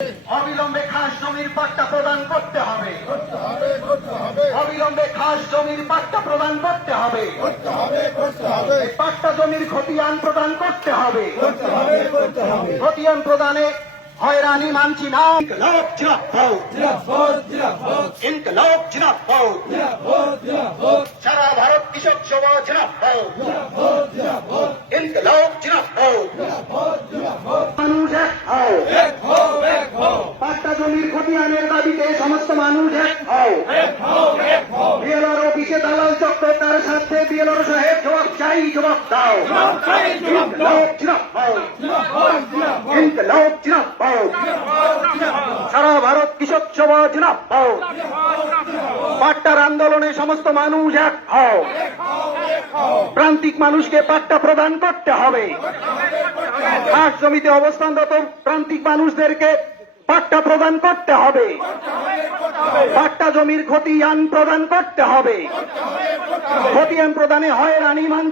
অবিলম্বে খাস জমির পাট্টা প্রদান করতে হবে। অবিলম্বে খাস জমির পাট্টা প্রদান করতে হবে। পাট্টা জমির খতিয়ান প্রদান করতে হবে। খতিয়ান প্রদানে হয়রানি মানছি না। ইনকলাব জিন্দাবাদ, ইনকলাব জিন্দাবাদ, সারা ভারত কৃষক সভা জিন্দাবাদ, ইনকলাব জিন্দাবাদ। মানুষ এক হও, পাট্টা জমির খতিয়ানের দাবিতে সমস্ত মানুষ এক হও। বিএলআর অফিসে দালাল চক্র, তার সাথে বিএলআর সাহেব জবাব চাই, জবাব দাও। ইনকলাব জিন্দাবাদ, ইনকলাব জিন্দাবাদ, সারা ভারত কৃষক সভা জিন্দাবাদ। পাট্টার আন্দোলনে সমস্ত মানুষ এক হও। প্রান্তিক মানুষকে পাট্টা প্রদান করতে হবে। খাস জমিতে অবস্থানরত প্রান্তিক মানুষদেরকে পাট্টা প্রদান করতে হবে। পাট্টা জমির খতিয়ান প্রদান করতে হবে। খতিয়ান প্রদানে হয়রানি